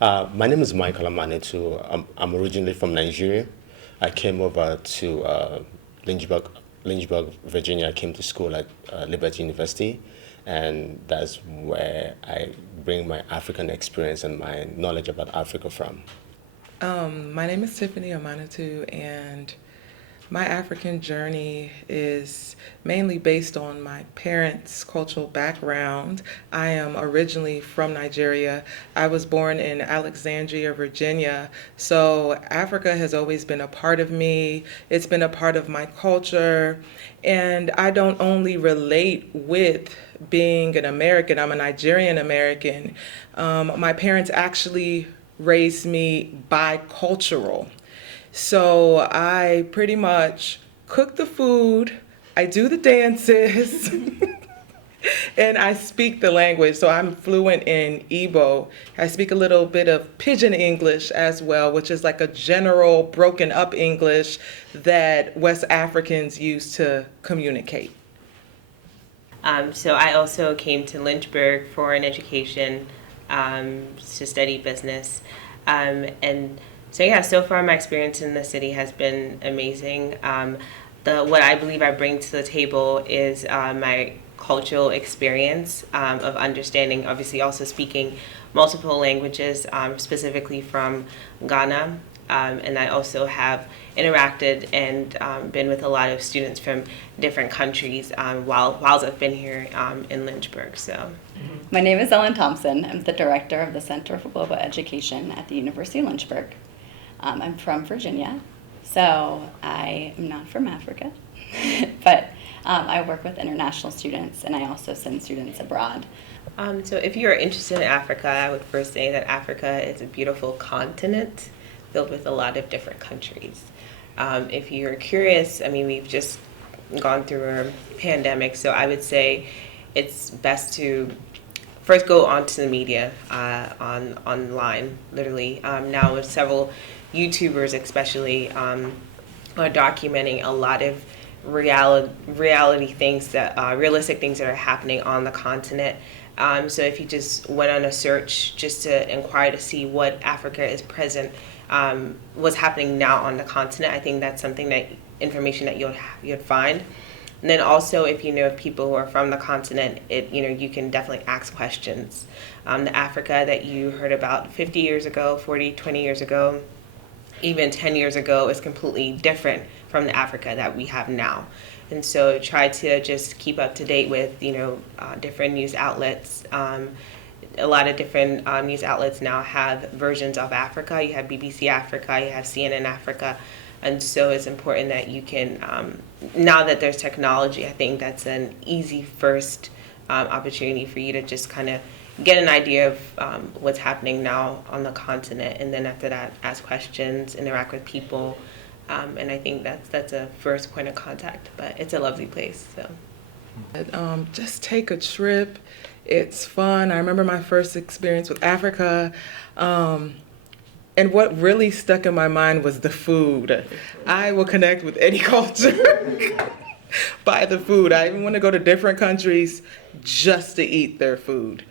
My name is Michael Amanetu. I'm originally from Nigeria. I came over to Lynchburg, Virginia. I came to school at Liberty University, and that's where I bring my African experience and my knowledge about Africa from. My name is Tiffany Amanetu, and my African journey is mainly based on my parents' cultural background. I am originally from Nigeria. I was born in Alexandria, Virginia. So Africa has always been a part of me. It's been a part of my culture. And I don't only relate with being an American, I'm a Nigerian American. My parents actually raised me bicultural. So I pretty much cook the food, I do the dances, and I speak the language. So I'm fluent in Igbo. I speak a little bit of Pidgin English as well, which is like a general broken up English that West Africans use to communicate. So I also came to Lynchburg for an education to study business. So far my experience in the city has been amazing. What I believe I bring to the table is my cultural experience of understanding, obviously also speaking multiple languages, specifically from Ghana. And I also have interacted and been with a lot of students from different countries while I've been here in Lynchburg. So, My name is Ellen Thompson. I'm the director of the Center for Global Education at the University of Lynchburg. I'm from Virginia, so I am not from Africa, but I work with international students, and I also send students abroad. So if you're interested in Africa, I would first say that Africa is a beautiful continent filled with a lot of different countries. If you're curious, we've just gone through a pandemic, so I would say it's best to first go onto the media online, literally. Now with several YouTubers especially are documenting a lot of reality things realistic things that are happening on the continent. So if you just went on a search just to inquire to see what Africa is present, what's happening now on the continent, I think that's information that you'd find. And then also, if you know of people who are from the continent, you can definitely ask questions. The Africa that you heard about 50 years ago, 40, 20 years ago, even 10 years ago is completely different from the Africa that we have now. And so try to just keep up to date with, different news outlets. A lot of different news outlets now have versions of Africa. You have BBC Africa, you have CNN Africa. And so it's important that you can, now that there's technology, I think that's an easy first opportunity for you to just kind of get an idea of what's happening now on the continent, and then after that, ask questions, interact with people, and I think that's a first point of contact. But it's a lovely place. So, just take a trip. It's fun. I remember my first experience with Africa. And what really stuck in my mind was the food. I will connect with any culture by the food. I even want to go to different countries just to eat their food.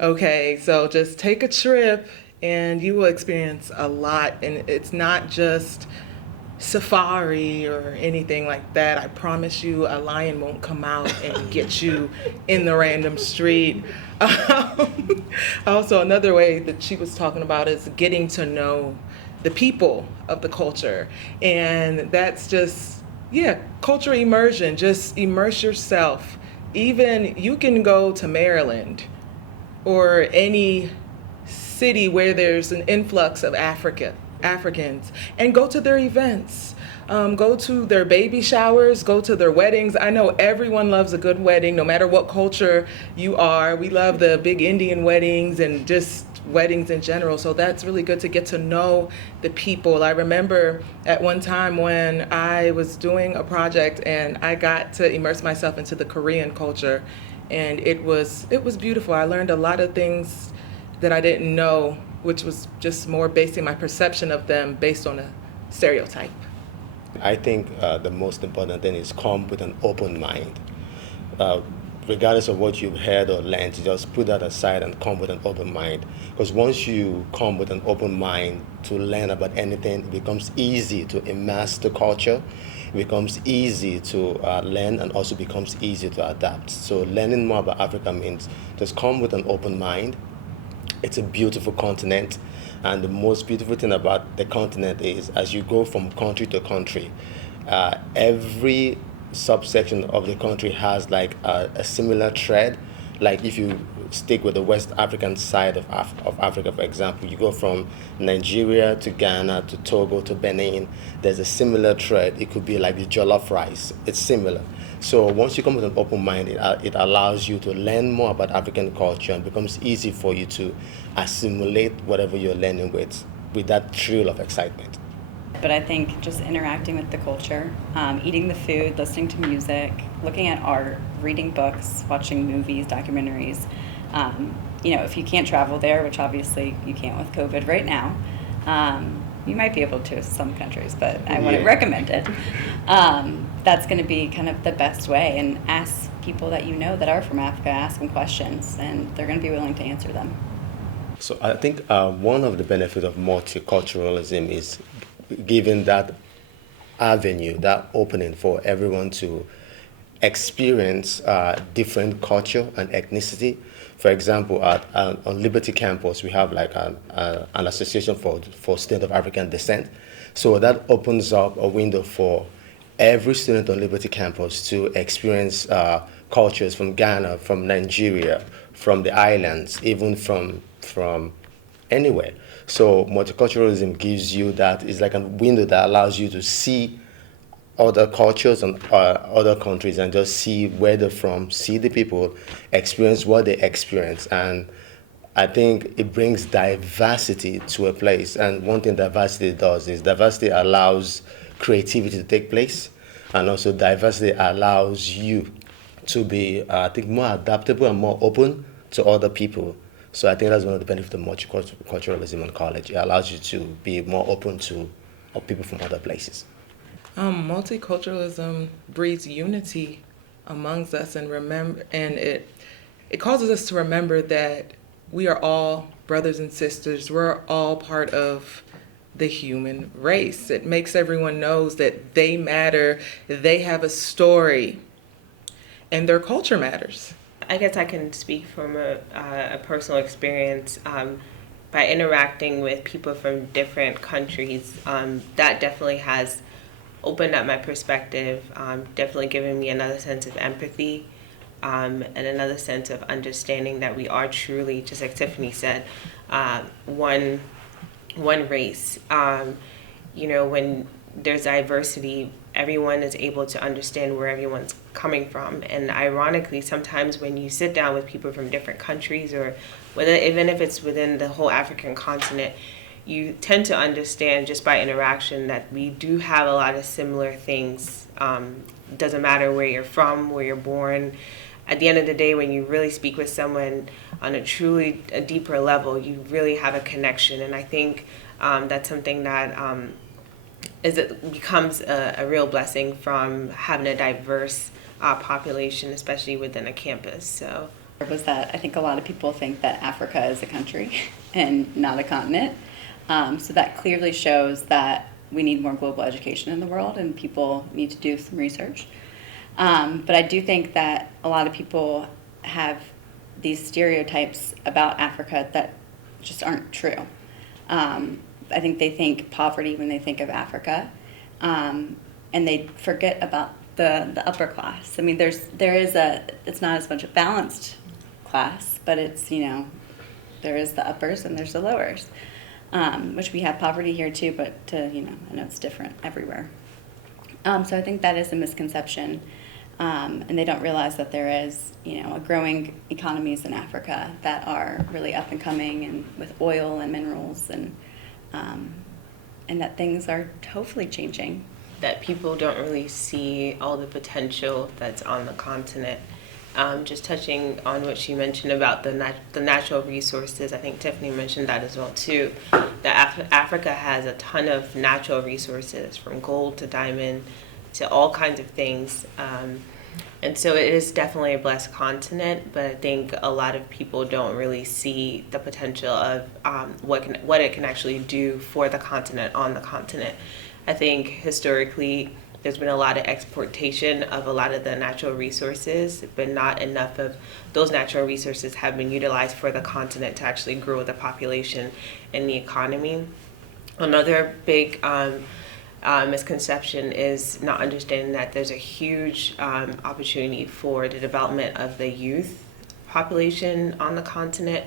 Okay, so just take a trip and you will experience a lot. And it's not just safari or anything like that. I promise you a lion won't come out and get you in the random street. Also, another way that she was talking about is getting to know the people of the culture. And that's just, cultural immersion. Just immerse yourself. Even you can go to Maryland or any city where there's an influx of Africa Africans and go to their events. Go to their baby showers, go to their weddings. I know everyone loves a good wedding, no matter what culture you are. We love the big Indian weddings and just weddings in general. So that's really good to get to know the people. I remember at one time when I was doing a project and I got to immerse myself into the Korean culture, and it was beautiful. I learned a lot of things that I didn't know, which was just more basing my perception of them based on a stereotype. I think the most important thing is come with an open mind. Regardless of what you've heard or learned, just put that aside and come with an open mind. Because once you come with an open mind to learn about anything, it becomes easy to immerse the culture. It becomes easy to learn, and also becomes easy to adapt. So learning more about Africa means just come with an open mind. It's a beautiful continent. And the most beautiful thing about the continent is as you go from country to country, every subsection of the country has like a similar thread. Like if you stick with the West African side of Africa, for example, you go from Nigeria to Ghana to Togo to Benin, there's a similar thread. It could be like the jollof rice. It's similar. So once you come with an open mind, it allows you to learn more about African culture, and becomes easy for you to assimilate whatever you're learning with that thrill of excitement. But I think just interacting with the culture, eating the food, listening to music, looking at art, reading books, watching movies, documentaries. If you can't travel there, which obviously you can't with COVID right now, you might be able to some countries, but I wouldn't recommend it. That's going to be kind of the best way, and ask people that you know that are from Africa, ask them questions, and they're going to be willing to answer them. So I think one of the benefits of multiculturalism is giving that avenue, that opening for everyone to experience different culture and ethnicity. For example, on Liberty campus, we have like an association for students of African descent. So that opens up a window for every student on Liberty campus to experience cultures from Ghana, from Nigeria, from the islands, even from anywhere. So multiculturalism gives you that, it's like a window that allows you to see other cultures and other countries, and just see where they're from, see the people, experience what they experience. And I think it brings diversity to a place. And one thing diversity does is diversity allows creativity to take place, and also diversity allows you to be, I think, more adaptable and more open to other people. So I think that's one of the benefits of multiculturalism in college. It allows you to be more open to people from other places. Multiculturalism breeds unity amongst us, and it causes us to remember that we are all brothers and sisters. We're all part of the human race. It makes everyone knows that they matter, they have a story, and their culture matters. I guess I can speak from a personal experience. By interacting with people from different countries, that definitely has opened up my perspective, definitely given me another sense of empathy, and another sense of understanding that we are truly, just like Tiffany said, one race. When there's diversity, everyone is able to understand where everyone's coming from. And ironically, sometimes when you sit down with people from different countries, or even if it's within the whole African continent, you tend to understand just by interaction that we do have a lot of similar things. It doesn't matter where you're from, where you're born. At the end of the day, when you really speak with someone on a deeper level, you really have a connection. And I think that's something that becomes a real blessing from having a diverse population, especially within a campus. So was that I think a lot of people think that Africa is a country and not a continent. So that clearly shows that we need more global education in the world, and people need to do some research. But I do think that a lot of people have these stereotypes about Africa that just aren't true. I think they think poverty when they think of Africa, and they forget about the upper class. I mean, it's not as much a balanced class, but it's, there is the uppers and there's the lowers. which we have poverty here too, but I know it's different everywhere. So I think that is a misconception, and they don't realize that there is, a growing economies in Africa that are really up and coming, and with oil and minerals, and that things are hopefully changing. That people don't really see all the potential that's on the continent. Just touching on what she mentioned about the natural resources, I think Tiffany mentioned that as well too. That Africa has a ton of natural resources, from gold to diamond to all kinds of things. And so it is definitely a blessed continent, but I think a lot of people don't really see the potential of what it can actually do for the continent, on the continent. I think historically there's been a lot of exportation of a lot of the natural resources, but not enough of those natural resources have been utilized for the continent to actually grow the population and the economy. Another big misconception is not understanding that there's a huge opportunity for the development of the youth population on the continent.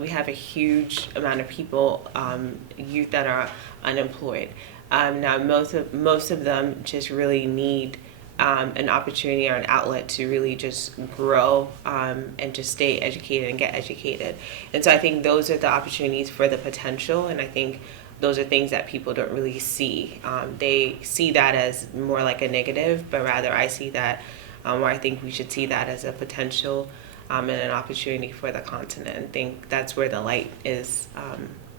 We have a huge amount of people, youth, that are unemployed. Now, most of them just really need an opportunity or an outlet to really just grow and just stay educated and get educated. And so I think those are the opportunities for the potential, and I think those are things that people don't really see. They see that as more like a negative, but rather I see that, or I think we should see that as a potential and an opportunity for the continent. And think that's where the light is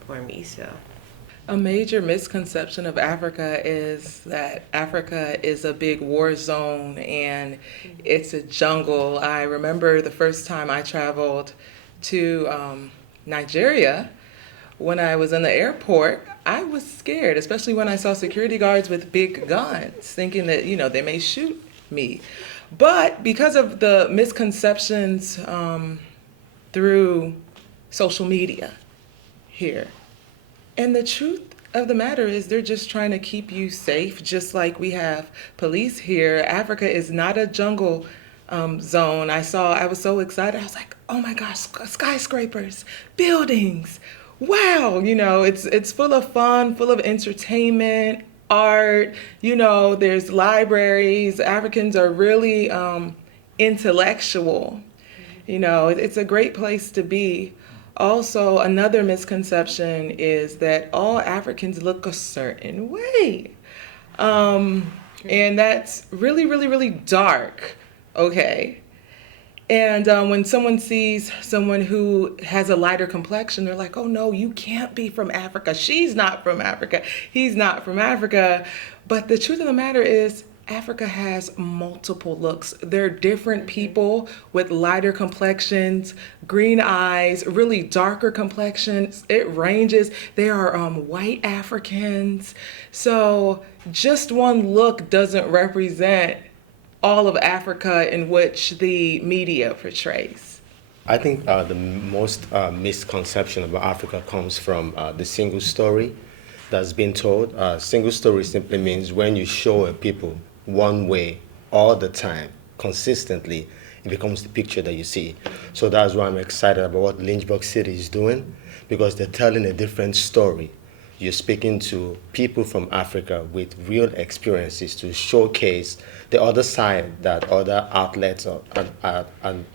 for me. So. A major misconception of Africa is that Africa is a big war zone and it's a jungle. I remember the first time I traveled to Nigeria. When I was in the airport, I was scared, especially when I saw security guards with big guns, thinking that, they may shoot me. But because of the misconceptions through social media here, and the truth of the matter is they're just trying to keep you safe, just like we have police here. Africa is not a jungle zone. I was so excited. I was like, oh my gosh, skyscrapers, buildings. Wow, it's full of fun, full of entertainment, art, there's libraries. Africans are really intellectual. It's a great place to be. Also, another misconception is that all Africans look a certain way. And that's really, really, really dark, okay? And when someone sees someone who has a lighter complexion, they're like, oh no, you can't be from Africa. She's not from Africa. He's not from Africa. But the truth of the matter is, Africa has multiple looks. There are different people with lighter complexions, green eyes, really darker complexions. It ranges. There are white Africans. So just one look doesn't represent all of Africa in which the media portrays. I think the most misconception about Africa comes from the single story that's been told. Single story simply means when you show a people one way all the time, consistently, it becomes the picture that you see. So that's why I'm excited about what Lynchburg City is doing, because they're telling a different story. You're speaking to people from Africa with real experiences to showcase the other side that other outlets are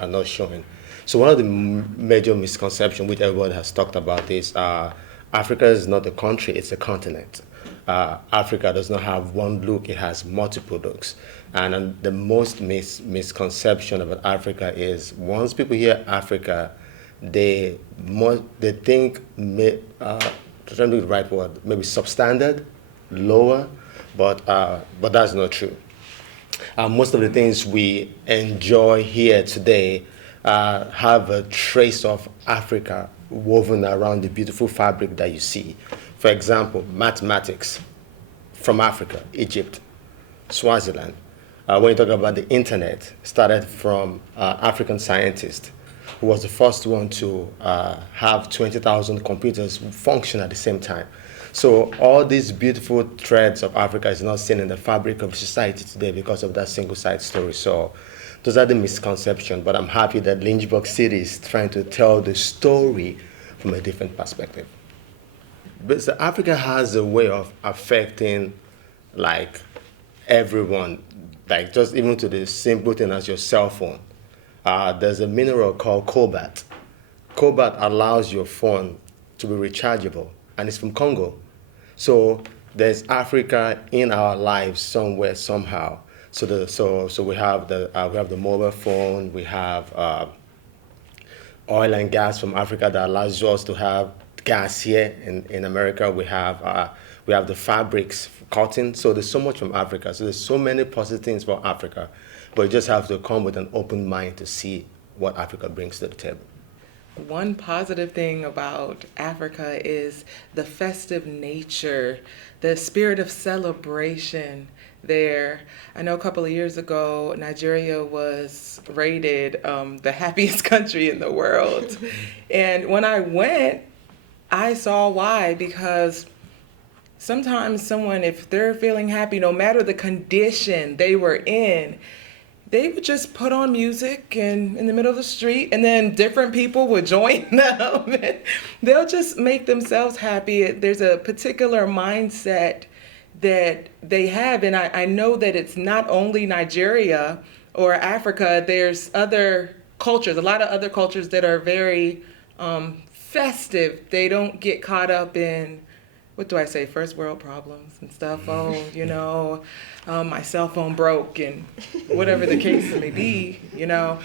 not showing. So one of the major misconceptions, which everyone has talked about, is Africa is not a country, it's a continent. Africa does not have one look, it has multiple looks. And the most misconception about Africa is once people hear Africa, they think, to try to do the right word, maybe substandard, lower, but that's not true. Most of the things we enjoy here today have a trace of Africa woven around the beautiful fabric that you see. For example, mathematics from Africa, Egypt, Swaziland. When you talk about the internet, started from African scientist who was the first one to have 20,000 computers function at the same time. So all these beautiful threads of Africa is not seen in the fabric of society today because of that single side story. So those are the misconceptions, but I'm happy that Lynchburg City is trying to tell the story from a different perspective. But so Africa has a way of affecting like everyone, like just even to the simple thing as your cell phone. There's a mineral called cobalt. Cobalt allows your phone to be rechargeable, and it's from Congo. So there's Africa in our lives somewhere, somehow. So we have the mobile phone, we have oil and gas from Africa that allows us to have gas here in America. We have the fabrics, cotton. So there's so much from Africa. So there's so many positive things for Africa, but you just have to come with an open mind to see what Africa brings to the table. One positive thing about Africa is the festive nature, the spirit of celebration there. I know a couple of years ago, Nigeria was rated the happiest country in the world. And when I went, I saw why, because sometimes someone, if they're feeling happy, no matter the condition they were in, they would just put on music and in the middle of the street, and then different people would join them. They'll just make themselves happy. There's a particular mindset that they have, and I know that it's not only Nigeria or Africa. There's other cultures, a lot of other cultures that are very festive. They don't get caught up in, what do I say, first world problems and stuff. Oh, you know, my cell phone broke and whatever the case may be, you know.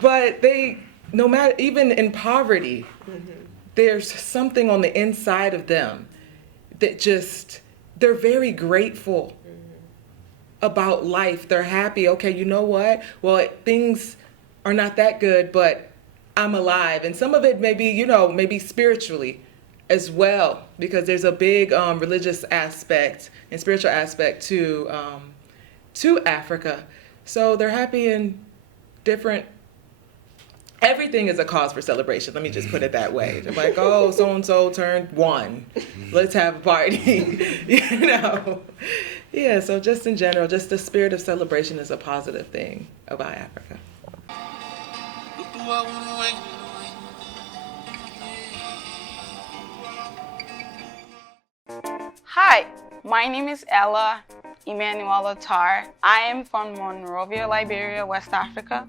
But they, no matter, even in poverty, there's something on the inside of them that just, they're very grateful about life. They're happy. Okay, you know what? Well, things are not that good, but I'm alive. And some of it may be, you know, maybe spiritually as well, because there's a big religious aspect and spiritual aspect to Africa. So they're happy in different, everything is a cause for celebration. Let me just put it that way. They're like, oh, so-and-so turned 1. Let's have a party, you know. Yeah, so just in general, just the spirit of celebration is a positive thing about Africa. Hi, my name is Ella Emmanuel-Latarra. I am from Monrovia, Liberia, West Africa,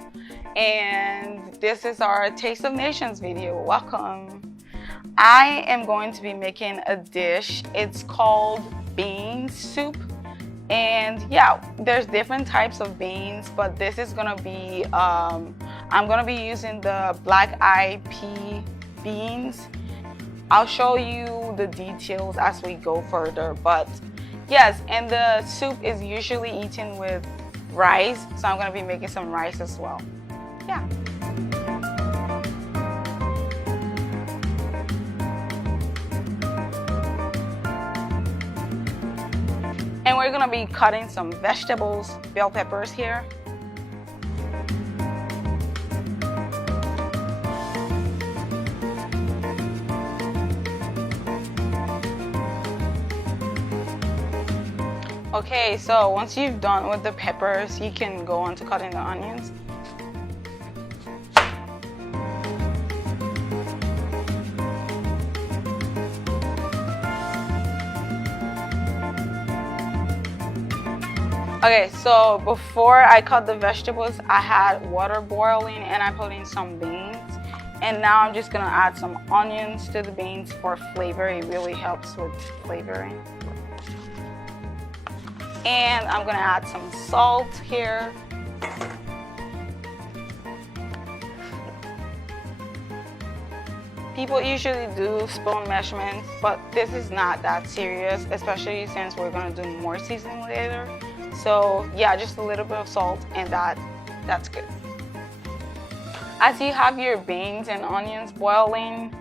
and this is our Taste of Nations video. Welcome. I am going to be making a dish. It's called bean soup, and yeah, there's different types of beans, but this is gonna be, I'm gonna be using the black-eyed pea beans. I'll show you the details as we go further, but yes, and the soup is usually eaten with rice, so I'm gonna be making some rice as well. Yeah. And we're gonna be cutting some vegetables, bell peppers here. Okay, so once you've done with the peppers, you can go on to cutting the onions. Okay, so before I cut the vegetables, I had water boiling and I put in some beans. And now I'm just gonna add some onions to the beans for flavor. It really helps with flavoring. And I'm gonna add some salt here. People usually do spoon measurements, but this is not that serious, especially since we're gonna do more seasoning later. So yeah, just a little bit of salt and that's good. As you have your beans and onions boiling,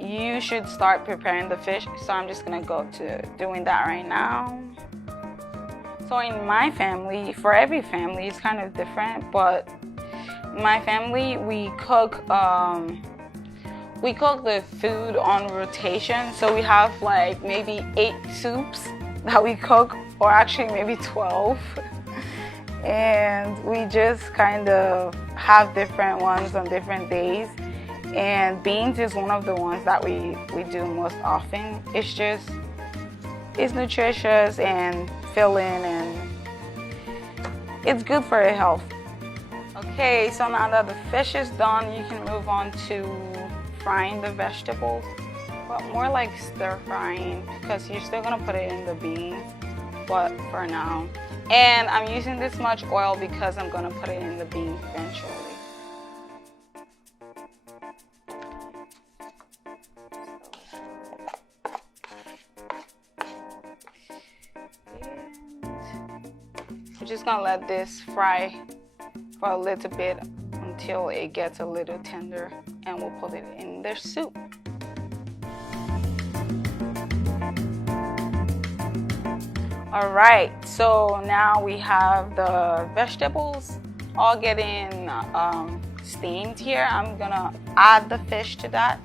you should start preparing the fish. So I'm just gonna go to doing that right now. So in my family, for every family, it's kind of different, but in my family, we cook the food on rotation. So we have like maybe 8 soups that we cook, or actually maybe 12. And we just kind of have different ones on different days. And beans is one of the ones that we do most often. It's nutritious and filling, and it's good for your health. Okay, so now that the fish is done, you can move on to frying the vegetables, but more like stir frying, because you're still gonna put it in the beans, but for now. And I'm using this much oil because I'm gonna put it in the beans eventually. We're just gonna let this fry for a little bit until it gets a little tender, and we'll put it in the soup. All right, so now we have the vegetables all getting steamed here. I'm gonna add the fish to that.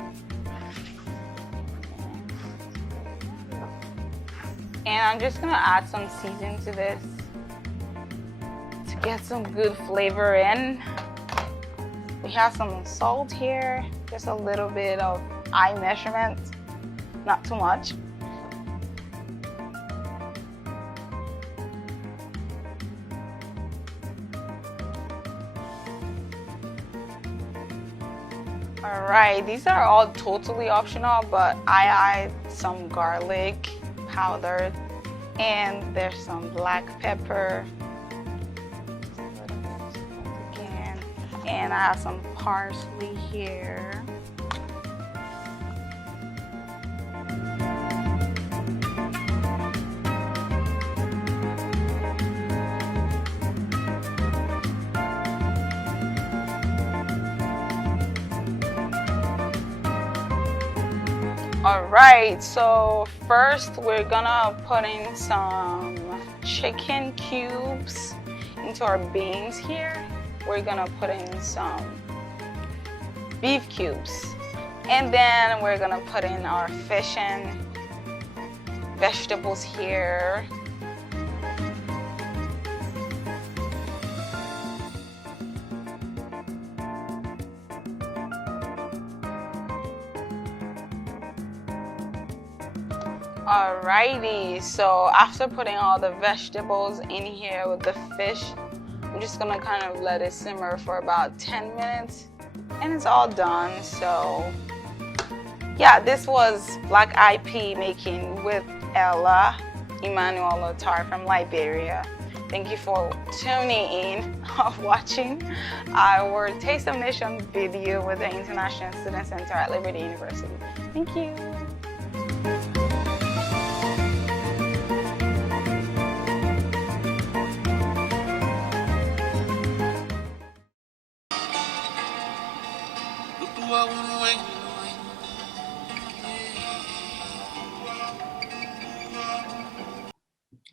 And I'm just gonna add some seasoning to this to get some good flavor in. We have some salt here, just a little bit of eye measurement, not too much. All right, these are all totally optional, but I add some garlic powder, and there's some black pepper, again, and I have some parsley here. All right, so first we're gonna put in some chicken cubes into our beans here. We're gonna put in some beef cubes, and then we're gonna put in our fish and vegetables here. Alrighty, so after putting all the vegetables in here with the fish, I'm just gonna kind of let it simmer for about 10 minutes and it's all done. So yeah, this was black eyed pea making with Ella Emmanuel-Latarra from Liberia. Thank you for tuning in or watching our Taste of Nations video with the International Student Center at Liberty University. Thank you.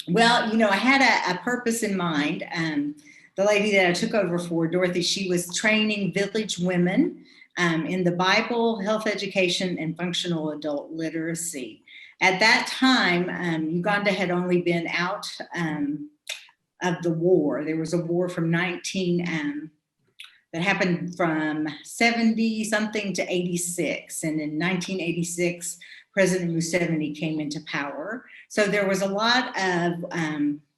Well, you know, I had a purpose in mind. The lady that I took over for, Dorothy, she was training village women in the Bible, health education, and functional adult literacy. At that time, Uganda had only been out of the war. There was a war from that happened from 70 something to 86. And in 1986, President Museveni came into power. So there was a lot of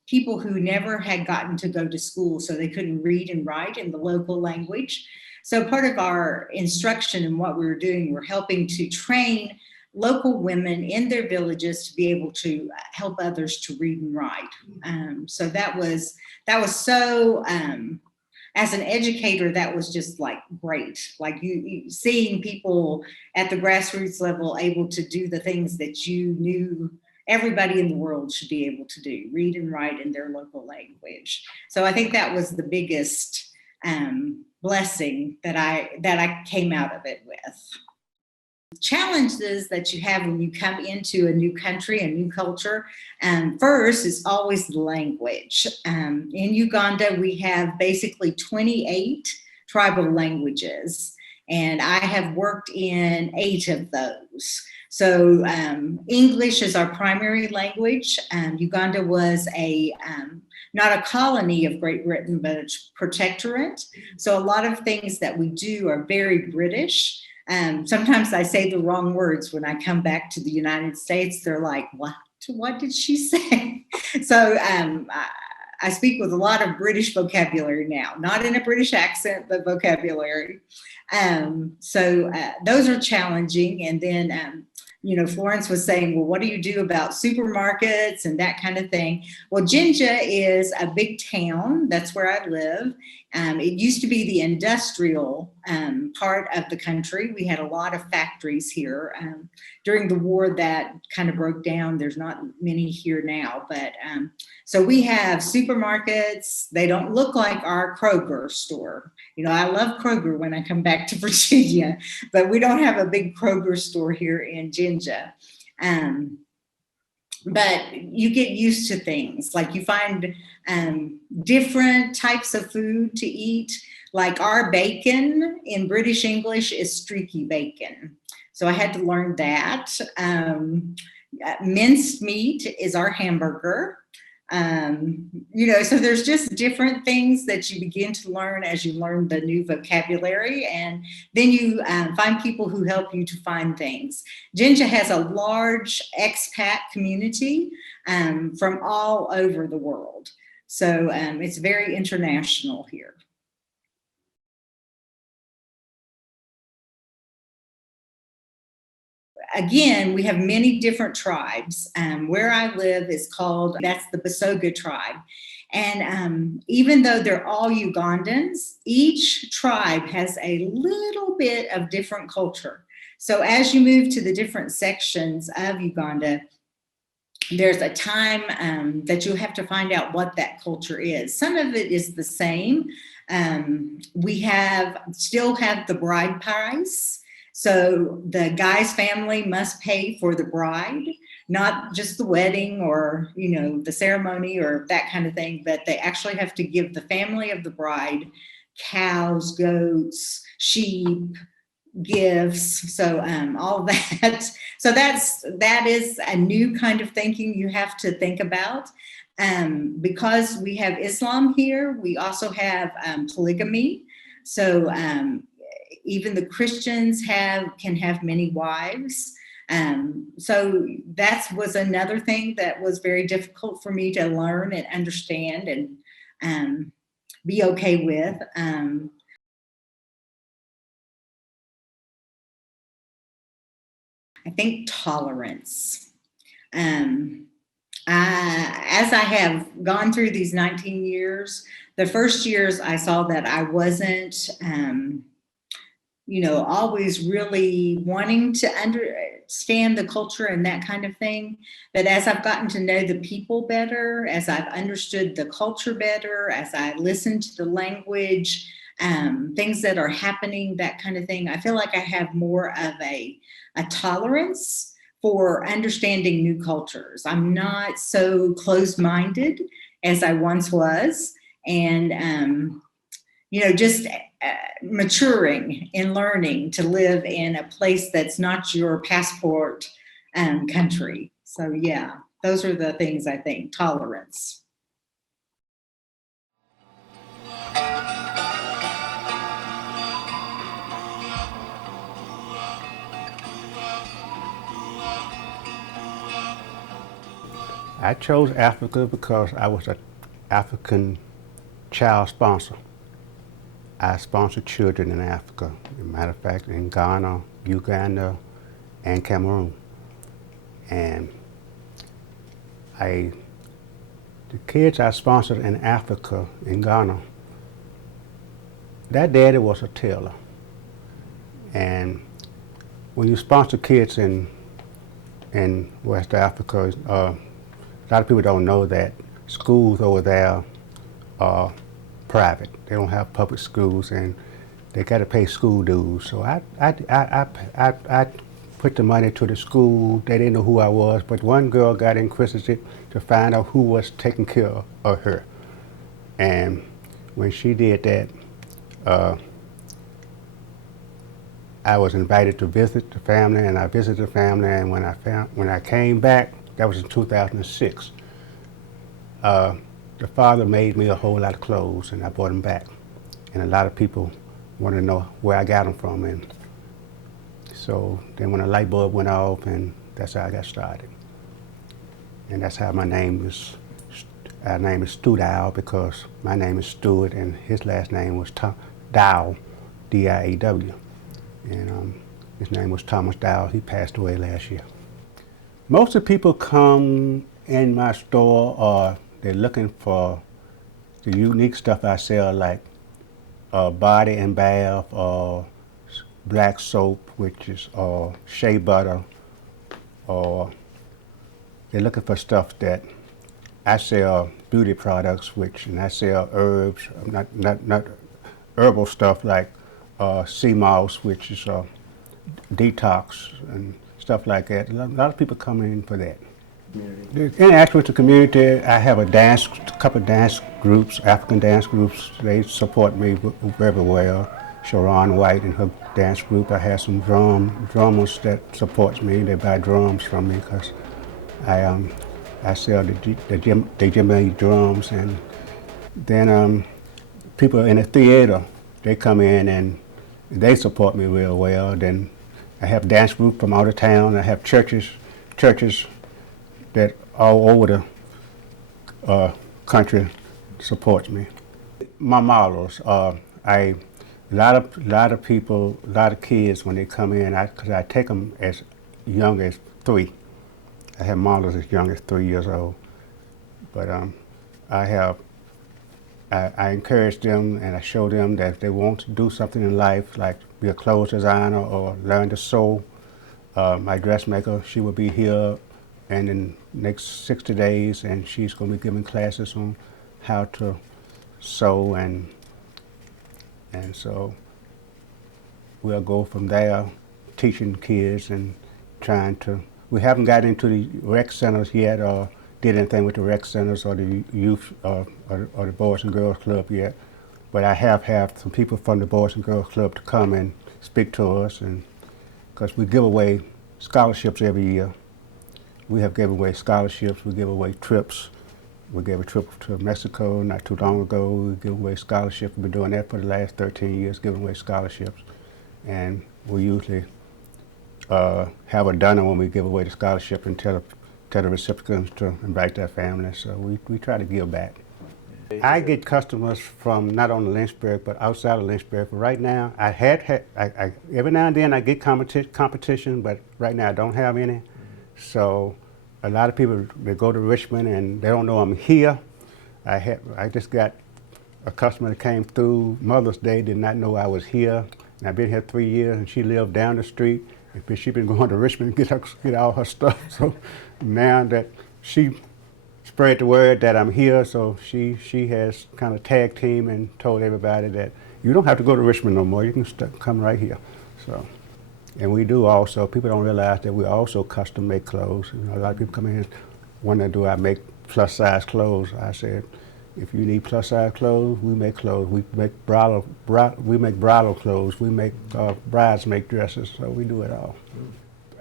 people who never had gotten to go to school, so they couldn't read and write in the local language. So part of our instruction and what we were doing, we're helping to train local women in their villages to be able to help others to read and write. So that was so, as an educator, that was just like great. Like you seeing people at the grassroots level able to do the things that you knew everybody in the world should be able to do, read and write in their local language. So I think that was the biggest blessing that I came out of it with. Challenges that you have when you come into a new country, a new culture, first is always the language. In Uganda, we have basically 28 tribal languages, and I have worked in 8 of those. So English is our primary language. Uganda was not a colony of Great Britain, but a protectorate. So a lot of things that we do are very British. Sometimes I say the wrong words when I come back to the United States. They're like, what did she say? So I speak with a lot of British vocabulary now, not in a British accent, but vocabulary. So those are challenging. And then, Florence was saying, well, what do you do about supermarkets and that kind of thing? Well, Jinja is a big town. That's where I live. It used to be the industrial part of the country. We had a lot of factories here. During the war, that kind of broke down. There's not many here now, but so we have supermarkets. They don't look like our Kroger store. I love Kroger when I come back to Virginia, but we don't have a big Kroger store here in Jinja. But you get used to things, like you find different types of food to eat. Like our bacon in British English is streaky bacon. So I had to learn that. Minced meat is our hamburger. So there's just different things that you begin to learn as you learn the new vocabulary, and then you find people who help you to find things. Jinja has a large expat community from all over the world. So it's very international here. Again, we have many different tribes. Where I live is that's the Basoga tribe. And even though they're all Ugandans, each tribe has a little bit of different culture. So as you move to the different sections of Uganda, there's a time that you have to find out what that culture is. Some of it is the same. We still have the bride price. So the guy's family must pay for the bride, not just the wedding or, the ceremony or that kind of thing, but they actually have to give the family of the bride cows, goats, sheep, gifts. So all that. So that is a new kind of thinking you have to think about. Because we have Islam here, we also have polygamy. So even the Christians can have many wives. So that was another thing that was very difficult for me to learn and understand and be okay with. I think tolerance. As I have gone through these 19 years, the first years I saw that I wasn't always really wanting to understand the culture and that kind of thing. But as I've gotten to know the people better, as I've understood the culture better, as I listen to the language, things that are happening, that kind of thing, I feel like I have more of a tolerance for understanding new cultures. I'm not so closed-minded as I once was. And, just maturing and learning to live in a place that's not your passport country. So yeah, those are the things I think. Tolerance. I chose Africa because I was an African child sponsor. I sponsor children in Africa. As a matter of fact, in Ghana, Uganda, and Cameroon. And the kids I sponsored in Africa, in Ghana, that daddy was a tailor. And when you sponsor kids in West Africa, a lot of people don't know that schools over there are private. They don't have public schools, and they got to pay school dues. So I put the money to the school. They didn't know who I was, but one girl got inquisitive to find out who was taking care of her. And when she did that, I was invited to visit the family, and I visited the family. And when I came back, that was in 2006. The father made me a whole lot of clothes, and I brought them back. And a lot of people want to know where I got them from. And So then when the light bulb went off, and that's how I got started. And that's how my name is. Our name is StewDiaw because my name is Stewart and his last name was Diaw, D-I-A-W. And his name was Thomas Diaw. He passed away last year. Most of the people come in my store or they're looking for the unique stuff I sell, like body and bath or black soap, which is shea butter, or they're looking for stuff that I sell beauty products, and I sell herbs, not herbal stuff like sea moss, which is detox and stuff like that. A lot of people come in for that. Interaction with the community, I have a couple of dance groups, African dance groups. They support me very well. Sharon White and her dance group. I have some drummers that supports me. They buy drums from me because I sell the Djembe Drums. And then people in the theater, they come in and they support me real well. Then I have dance group from out of town. I have churches that all over the country supports me. My models, a lot of people, a lot of kids when they come in, because I take them as young as 3. I have models as young as 3 years old. But I encourage them and I show them that if they want to do something in life, like be a clothes designer or learn to sew, my dressmaker, she will be here in the next 60 days, and she's going to be giving classes on how to sew, and so we'll go from there, teaching kids and trying to. We haven't got into the rec centers yet, or did anything with the rec centers or the youth or the Boys and Girls Club yet, but I have had some people from the Boys and Girls Club to come and speak to us, and because we give away scholarships every year. We have given away scholarships, we give away trips. We gave a trip to Mexico not too long ago. We give away scholarships. We've been doing that for the last 13 years, giving away scholarships. And we usually have a dinner when we give away the scholarship and tell the recipients to invite their families. So we try to give back. I get customers from not only Lynchburg, but outside of Lynchburg. But right now, I every now and then I get competition, but right now I don't have any. So a lot of people, they go to Richmond and they don't know I'm here. I just got a customer that came through Mother's Day, did not know I was here. And I've been here 3 years, and she lived down the street. And she's been going to Richmond to get all her stuff. So now that she spread the word that I'm here, so she has kind of tag team and told everybody that you don't have to go to Richmond no more. You can come right here. So. And we do also, people don't realize that we also custom make clothes. You know, a lot of people come in and wonder, do I make plus size clothes? I said, if you need plus size clothes, we make clothes. We make bridal clothes. We make bridesmaid dresses, so we do it all.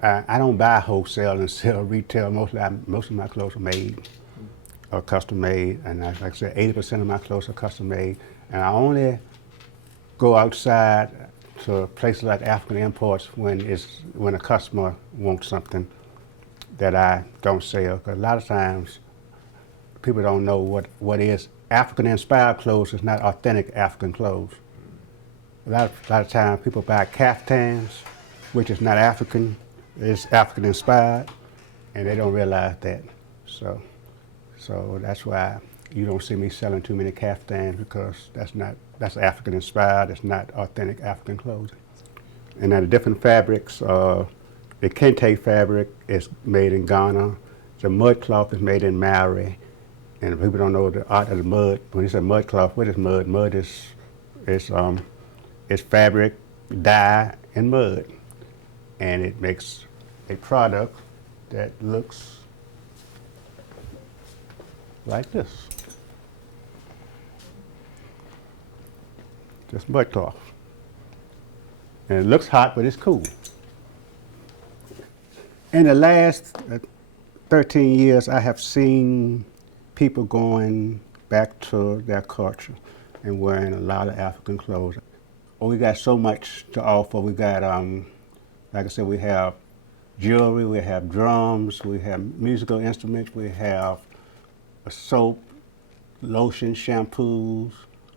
I don't buy wholesale and sell retail. Most of my clothes are made, or custom made. And like I said, 80% of my clothes are custom made. And I only go outside to places like African Imports when a customer wants something that I don't sell. Because a lot of times people don't know what is African-inspired clothes is not authentic African clothes. A lot of times people buy caftans, which is not African, it's African-inspired, and they don't realize that. So that's why you don't see me selling too many caftans, because that's African-inspired, it's not authentic African clothing. And then the different fabrics, the Kente fabric is made in Ghana, the mud cloth is made in Maori, and if people don't know the art of the mud, when you say mud cloth, what is mud? Mud is fabric, dye, and mud. And it makes a product that looks like this. Just mud cloth. And it looks hot, but it's cool. In the last 13 years, I have seen people going back to their culture and wearing a lot of African clothes. We got so much to offer. We got Like I said, we have jewelry, we have drums, we have musical instruments, we have a soap, lotion, shampoos,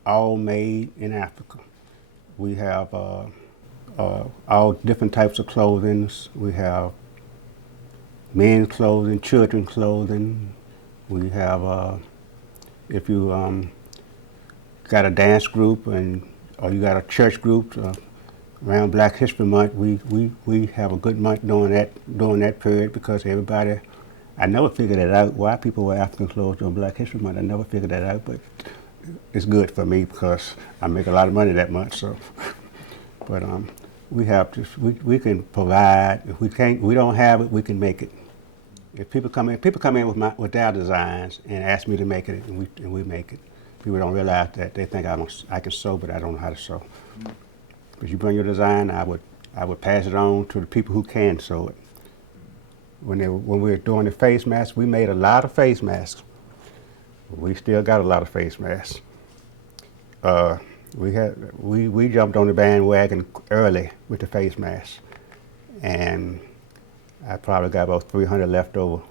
all made in Africa. We have all different types of clothing. We have men's clothing, children's clothing. We have, if you got a dance group or you got a church group around Black History Month, we have a good month during that period because everybody, I never figured it out why people wear African clothes during Black History Month. I never figured that out, but it's good for me because I make a lot of money that month. So, but we have to, we can provide. If we don't have it, we can make it. If people come in with their designs and ask me to make it, and we make it. People don't realize that. They think I can sew, but I don't know how to sew. Because you bring your design, I would pass it on to the people who can sew it. When we were doing the face masks, we made a lot of face masks. We still got a lot of face masks. We jumped on the bandwagon early with the face masks, and I probably got about 300 left over.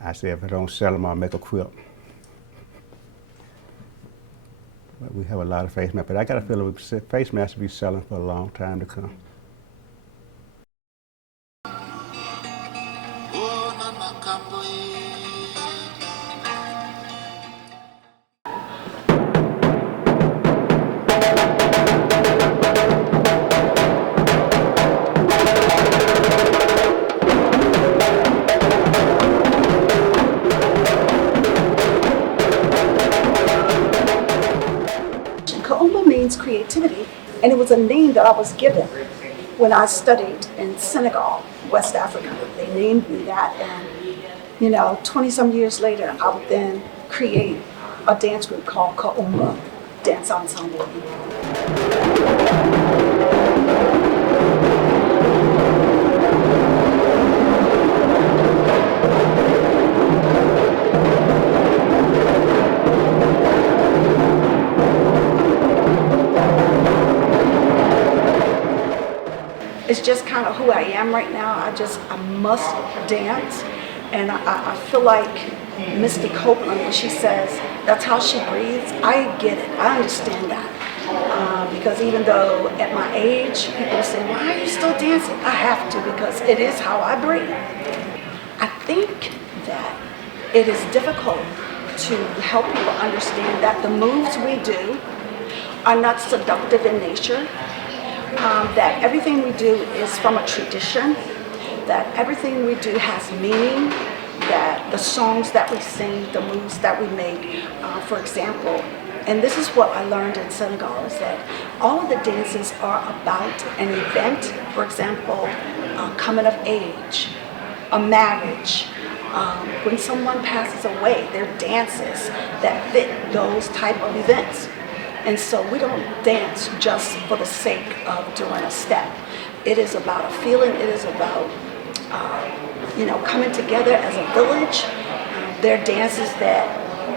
I said, if I don't sell them, I'll make a quilt. But we have a lot of face masks. But I got a feeling face masks will be selling for a long time to come. Kuumba means creativity, and it was a name that I was given when I studied in Senegal, West Africa. They named me that, and 20-some years later, I would then create a dance group called Kuumba Dance Ensemble. It's just kind of who I am right now. I must dance. And I feel like Misty Copeland, when she says that's how she breathes, I get it. I understand that. Because even though at my age, people say, why are you still dancing? I have to, because it is how I breathe. I think that it is difficult to help people understand that the moves we do are not seductive in nature. That everything we do is from a tradition, that everything we do has meaning, that the songs that we sing, the moves that we make, for example, and this is what I learned in Senegal, is that all of the dances are about an event, for example, coming of age, a marriage, when someone passes away, there are dances that fit those type of events. And so we don't dance just for the sake of doing a step. It is about a feeling. It is about, coming together as a village. There are dances that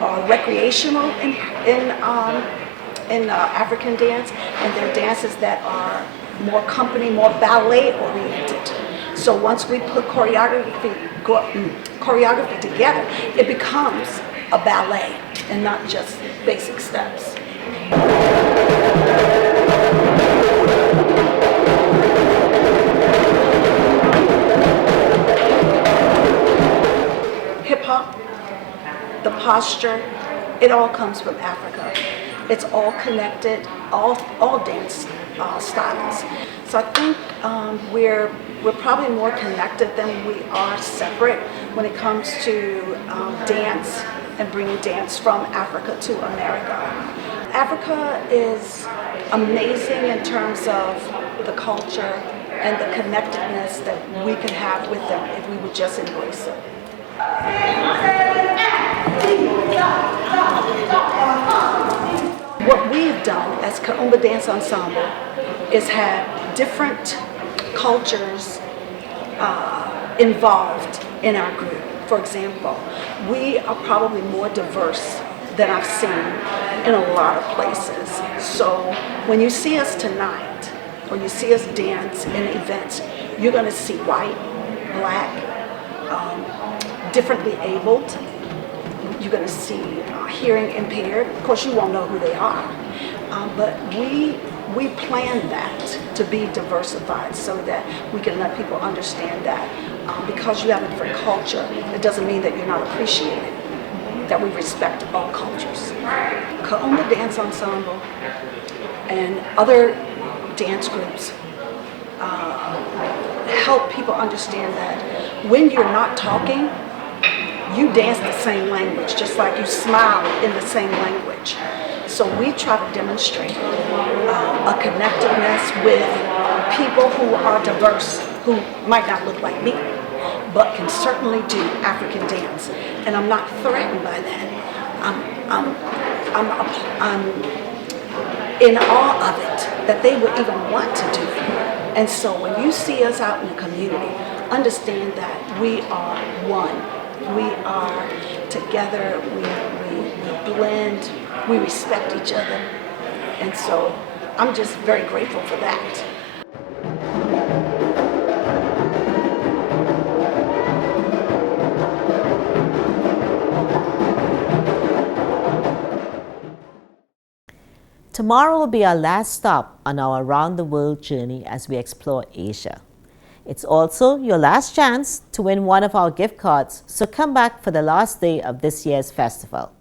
are recreational in African dance, and there are dances that are more company, more ballet oriented. So once we put choreography together, it becomes a ballet and not just basic steps. Hip hop, the posture, it all comes from Africa. It's all connected, all dance styles. So I think we're probably more connected than we are separate when it comes to dance and bringing dance from Africa to America. Africa is amazing in terms of the culture and the connectedness that we can have with them if we would just embrace it. What we've done as Kuumba Dance Ensemble is have different cultures involved in our group. For example, we are probably more diverse than I've seen in a lot of places. So when you see us tonight, or you see us dance in events, You're going to see white, black, differently abled. You're going to see hearing impaired. Of course, you won't know who they are, but we plan that to be diversified so that we can let people understand that because you have a different culture, it doesn't mean that you're not appreciated, that we respect all cultures. Kuumba Dance Ensemble and other dance groups help people understand that when you're not talking, you dance the same language, just like you smile in the same language. So we try to demonstrate a connectedness with people who are diverse, who might not look like me, but can certainly do African dance. And I'm not threatened by that. I'm in awe of it, that they would even want to do it. And so when you see us out in the community, understand that we are one. We are together, we blend, we respect each other. And so I'm just very grateful for that. Tomorrow will be our last stop on our around the world journey as we explore Asia. It's also your last chance to win one of our gift cards, so come back for the last day of this year's festival.